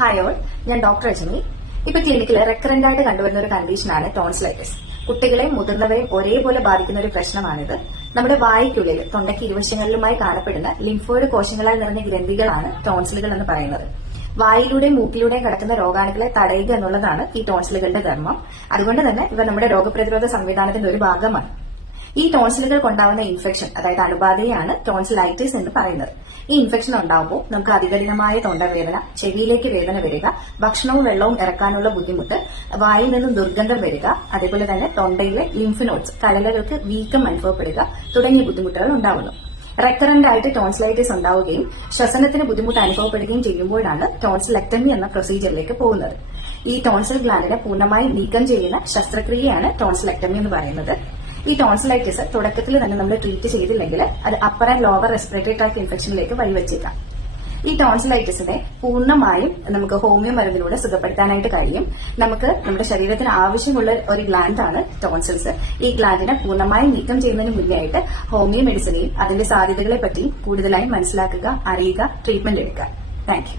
Hi all, ഞാൻ doctor Rajani. ഇപ്പൊ ക്ലിനിക്കിൽ റെക്കറന്റ് ആയിട്ട് കണ്ടുവരുന്ന ഒരു കണ്ടീഷനാണ് ടോൺസിലൈറ്റിസ്. കുട്ടികളെയും മുതിർന്നവരെയും ഒരേപോലെ ബാധിക്കുന്ന ഒരു പ്രശ്നമാണിത്. നമ്മുടെ വായ്ക്കുള്ളിൽ തൊണ്ടയ്ക്ക് ഇരുവശങ്ങളിലുമായി കാണപ്പെടുന്ന ലിംഫോയിഡ് കോശങ്ങളാൽ നിറഞ്ഞ ഗ്രന്ഥികളാണ് ടോൺസിലുകൾ എന്ന് പറയുന്നത്. വായിലൂടെയും മൂക്കിലൂടെയും കടക്കുന്ന രോഗാണുക്കളെ തടയുക എന്നുള്ളതാണ് ഈ ടോൺസിലുകളുടെ ധർമ്മം. അതുകൊണ്ട് തന്നെ ഇവ നമ്മുടെ രോഗപ്രതിരോധ സംവിധാനത്തിന്റെ ഒരു ഭാഗമാണ്. ഈ ടോൺസിലുകൾക്കുണ്ടാവുന്ന ഇൻഫെക്ഷൻ, അതായത് അണുബാധയാണ് ടോൺസിലൈറ്റിസ് എന്ന് പറയുന്നത്. ഈ ഇൻഫെക്ഷൻ ഉണ്ടാകുമ്പോൾ നമുക്ക് അതികഠിനമായ തൊണ്ടവേദന, ചെവിയിലേക്ക് വേദന വരിക, ഭക്ഷണവും വെള്ളവും ഇറക്കാനുള്ള ബുദ്ധിമുട്ട്, വായിൽ നിന്നും ദുർഗന്ധം വരിക, അതേപോലെ തന്നെ തൊണ്ടയിലെ ലിംഫ് നോഡ്സ്, കലലകൾക്ക് വീക്കം അനുഭവപ്പെടുക തുടങ്ങിയ ബുദ്ധിമുട്ടുകൾ ഉണ്ടാവുന്നു. റെക്കറന്റ് ആയിട്ട് ടോൺസിലൈറ്റിസ് ഉണ്ടാവുകയും ശ്വസനത്തിന് ബുദ്ധിമുട്ട് അനുഭവപ്പെടുകയും ചെയ്യുമ്പോഴാണ് ടോൺസിലെക്ടമി എന്ന പ്രൊസീജിയറിലേക്ക് പോകുന്നത്. ഈ ടോൺസിൽ ഗ്ലാൻഡിനെ പൂർണ്ണമായി നീക്കം ചെയ്യുന്ന ശസ്ത്രക്രിയയാണ് ടോൺസിലെക്ടമി എന്ന് പറയുന്നത്. ഈ ടോൺസിലൈറ്റിസ് തുടക്കത്തിൽ തന്നെ നമ്മൾ ട്രീറ്റ് ചെയ്തില്ലെങ്കിൽ അത് upper and lower respiratory tract ഇൻഫെക്ഷനിലേക്ക് വഴിവെച്ചേക്കാം. ഈ ടോൺസിലൈറ്റിസിനെ പൂർണ്ണമായും നമുക്ക് ഹോമിയോ മരുന്നിലൂടെ സുഖപ്പെടുത്താനായിട്ട് കഴിയും. നമുക്ക് നമ്മുടെ ശരീരത്തിന് ആവശ്യമുള്ള ഒരു ഗ്ലാൻഡാണ് ടോൺസിൽസ്. ഈ ഗ്ലാൻഡിനെ പൂർണ്ണമായും നീക്കം ചെയ്യുന്നതിന് മുന്നേ ആയിട്ട് ഹോമിയോ മെഡിസിനെയും അതിന്റെ സാധ്യതകളെ പറ്റി കൂടുതലായി മനസ്സിലാക്കുക, അറിയുക, ട്രീറ്റ്മെന്റ് എടുക്കുക. Thank you.